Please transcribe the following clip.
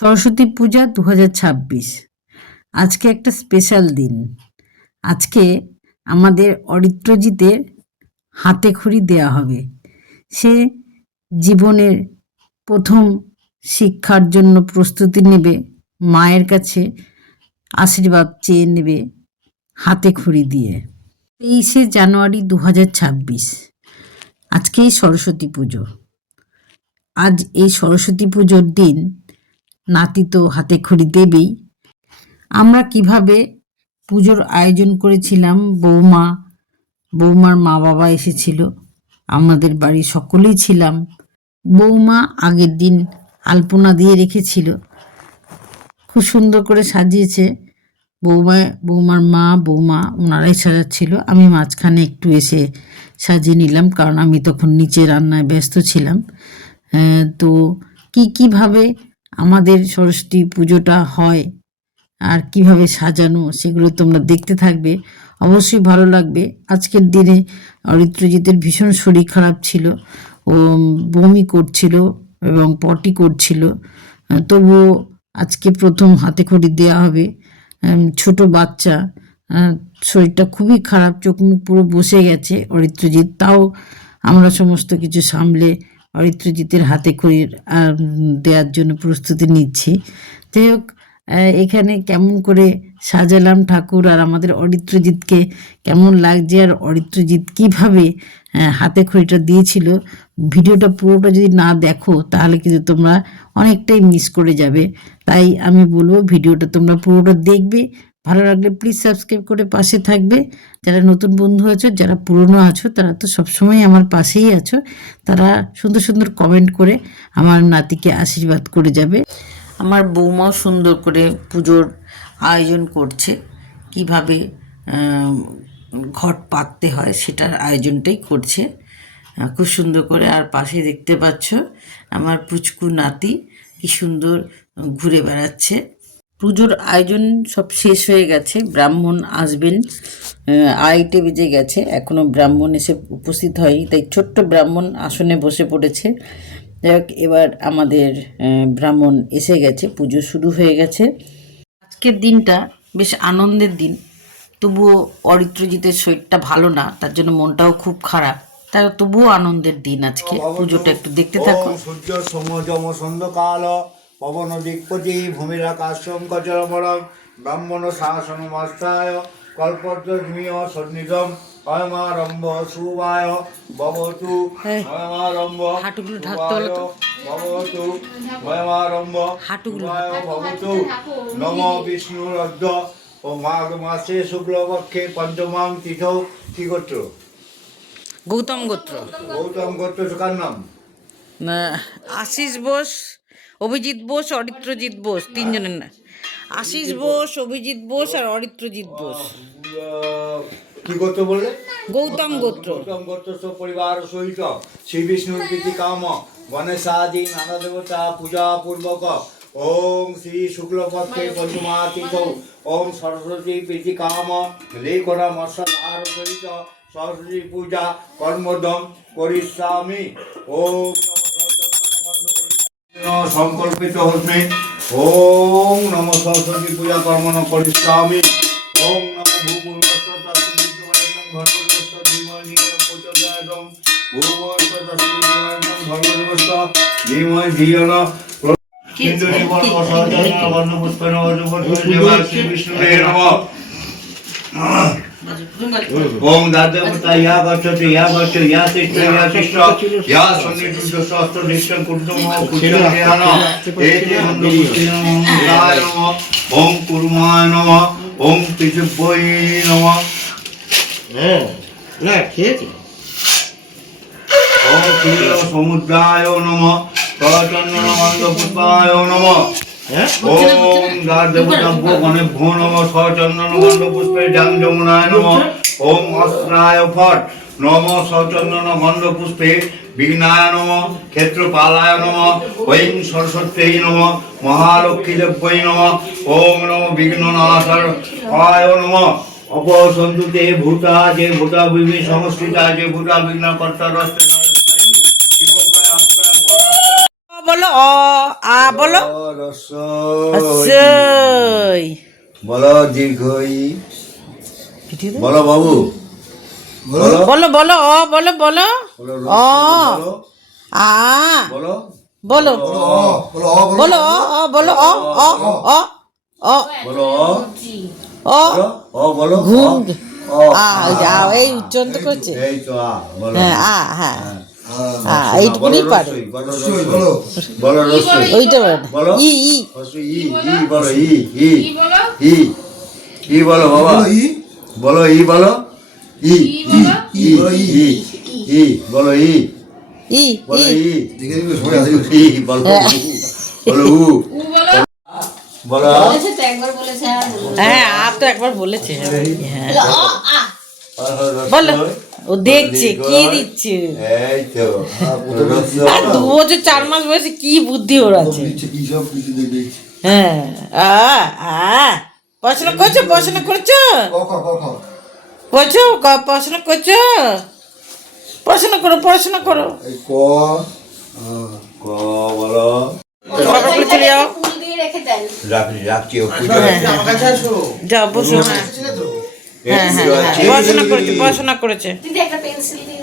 সরস্বতী পূজা দু হাজার ছাব্বিশ। আজকে একটা স্পেশাল দিন। আজকে আমাদের অরিত্রজিতের হাতে খড়ি দেয়া হবে। সে জীবনের প্রথম শিক্ষার জন্য প্রস্তুতি নেবে, মায়ের কাছে আশীর্বাদ চেয়ে নেবে হাতে খড়ি দিয়ে। তেইশে জানুয়ারি দু হাজার ছাব্বিশ। আজকেই সরস্বতী পুজো। আজ এই সরস্বতী পুজোর দিন নাতি তো হাতে খড়ি দেবেই। আমরা কীভাবে পুজোর আয়োজন করেছিলাম? বৌমা, বৌমার মা বাবা এসেছিল। আমাদের বাড়ি সকলেই ছিলাম। বৌমা আগের দিন আলপনা দিয়ে রেখেছিল। খুব সুন্দর করে সাজিয়েছে। বৌমা, বৌমার মা, বৌমা ওনারাই সাজাচ্ছিল। আমি মাঝখানে একটু এসে সাজিয়ে নিলাম কারণ আমি তখন নিচে রান্নায় ব্যস্ত ছিলাম। তো কি, কীভাবে আমাদের সরস্বতী পুজোটা হয় আর কীভাবে সাজানো সেগুলো তোমরা দেখতে থাকবে। অবশ্যই ভালো লাগবে। আজকের দিনে অরিত্রজিতের ভীষণ শরীর খারাপ ছিল, ও বমি করছিল এবং পটি করছিল। তবুও আজকে প্রথম হাতে খড়ি দেওয়া হবে। ছোট বাচ্চা শরীরটা খুবই খারাপ, চোখ মুখ পুরো বসে গেছে অরিত্রজিৎ। তাও আমরা সমস্ত কিছু সামলে অরিত্রজিতের হাতে খড়ির দেওয়ার জন্য প্রস্তুতি নিচ্ছি। যাই হোক এখানে কেমন করে সাজালাম ঠাকুর আর আমাদের অরিত্রজিৎকে, কেমন লাগছে আর অরিত্রজিৎ কীভাবে হাতে খড়িটা দিয়েছিল, ভিডিওটা পুরোটা যদি না দেখো, তাহলে কিন্তু তোমরা অনেকটাই মিস করে যাবে। তাই আমি বলব, ভিডিওটা তোমরা পুরোটা দেখবে ভালো লাগলে প্লিজ সাবস্ক্রাইব করে পাশে থাকবে। যারা নতুন বন্ধু আছো, যারা পুরনো আছো, তারা তো সবসময় আমার পাশেই আছো। তারা সুন্দর সুন্দর কমেন্ট করে আমার নাতিকে আশীর্বাদ করে যাবে। আমার বৌমাও সুন্দর করে পুজোর আয়োজন করছে। কীভাবে ঘট পাততে হয় সেটার আয়োজনটাই করছে। খুব সুন্দর করে আর পাশে দেখতে পাচ্ছ আমার পুচকু নাতি, কি সুন্দর ঘুরে বেড়াচ্ছে। পুজোর আয়োজন সব শেষ হয়ে গেছে ব্রাহ্মণ আসবেন আহ, আড়াইটে বেজে গেছে এখনও ব্রাহ্মণ এসে উপস্থিত হয়নি তাই ছোট্ট ব্রাহ্মণ আসনে বসে পড়েছে। যাই এবার আমাদের ব্রাহ্মণ এসে গেছে পুজো শুরু হয়ে গেছে। আজকের দিনটা বেশ আনন্দের দিন তবুও অরিত্রজিতের শরীরটা ভালো না তার জন্য মনটাও খুব খারাপ। তার তবুও আনন্দের দিন আজকে পুজোটা একটু দেখতে থাকো। সূর্য সন্ধ্যকাল পবন দিকপতি ভূমিরাকাশম কচরমরম ব্রাহ্মণ শাসন মাস্তায় কল্পদ্রমীয় সন্নিধম অয়মারম্ভ সুবায় ভবতু অয়মারম্ভ হাঁটুগুলো ঢাকতে হলো তো। ভবতু অয়মারম্ভ হাঁটুগুলো ভবতু। নম বিষ্ণুরদ্ধ ও মাঘ মাসে শুক্লপক্ষে পঞ্চমাং তিথৌ। কি গোত্র? গৌতম গোত্র। গৌতম গোত্র কার নাম? আশিস বোস অভিজিৎ বোস অরিত্রজিৎ বোস তিনজনের না। আশিস বোস। অভিজিৎ বোস আর অরিত্রজিৎ বোস। কি করতে বললে? গৌতম গোত্র। গৌতম গোত্র পরিবার সহিত। শ্রী বিষ্ণুর প্রীতি কাম গণেশাদি নানা দেবতা পূজা পূর্বক। ওম শ্রী শুক্লপক্ষে পঞ্চমাতীত। ওম সরস্বতী প্রীতি কাম লেখনা মশার সহিত সরস্বতী পূজা কর্মদম করিষ্যামি। ওম সংকল্পিত হস্মে ওম নম সরস্বতী পূজা কর্মণ করিষ্যামি ওম নম ধিয়ন কিন্তু জীবন সহজনা বর্ণপুষ্পেন অজুবর্ষদেবা শ্রী বিষ্ণুরে নমঃ ওম দাদেবতা ইয়া গচ্ছতি ইয়া গচ্ছ ইয়া তিষ্ঠ ইয়া তিষ্ঠ ইয়া সন্নিধুদ্ধ সহস্র নিশ্চয় কুটুম কুটুম জ্ঞান এতে মন্দ কুটিনায় নমঃ ওম কুর্মায় নমঃ ওম নমঃ না খেয়েছি ওম ক্ষীর সমুদ্রায় নমঃ চন্দন মন্দ পুষ্পায় নমঃ হ্যাঁ? ওম দাদেবতাভ্য গণেভ্যো নমঃ সচন্দন পুষ্পে জাং যমুনায় নমঃ। ওম অস্ত্রায় ফট নম সচন্দন গন্ধ পুষ্পে বিঘ্নায় নম ক্ষেত্রপালায় নম ঐং সরস্বত্যৈ নম মহালক্ষ্মী দেব্যৈ নম ওম নম বিঘ্ননাশায় নম। অপসন্তু তে ভূতা যে ভূতা বিঘ্ন সংস্কৃতা যে ভূতা বিঘ্ন কর্তা রস্তে বলো অ আ বলো। রসই বলো দীর্ঘই। বলো বাবু। বলো। বলো। বলো অ বলো বলো। অ। আ। বলো। বলো। বলো অ। অ বলো অ অ অ অ। বলো অ। ও বলো ঘুম। আ যাও এই উচ্চারণ তো করছে। এই তো আ বলো। হ্যাঁ আ হ্যাঁ। শোনো, এইটুকুনি বলো পারে। বলো। বলো। ওইটা বলো বলো। ই ই। ই ই বলো। ই ই ই। ই বলো। বাবা। বলো ই। বলো ই ই ই ই ই বলো ই। ই বলো ই। ই ই। বলো বলো উ। বলো হ্যাঁ। আপ তো একবার বলেছে। হ্যাঁ। বলো। ও দেখছে কি দিচ্ছে? এই তো। আর দু বছর চার মাস বয়সে কি বুদ্ধি ওর আছে? হ্যাঁ আ আ পড়াশোনা করছ? পড়াশোনা করছ? করছ? পড়াশোনা করছ? পড়াশোনা করো পড়াশোনা করো। ক বলো। চলে যাও। রাখছি কাছে আসো। যাও বসো। হ্যাঁ ছিলে তো হ্যাঁ হ্যাঁ হ্যাঁ। পড়াশোনা করেছে পড়াশোনা করেছে। দিদি একটা পেন্সিল দিয়ে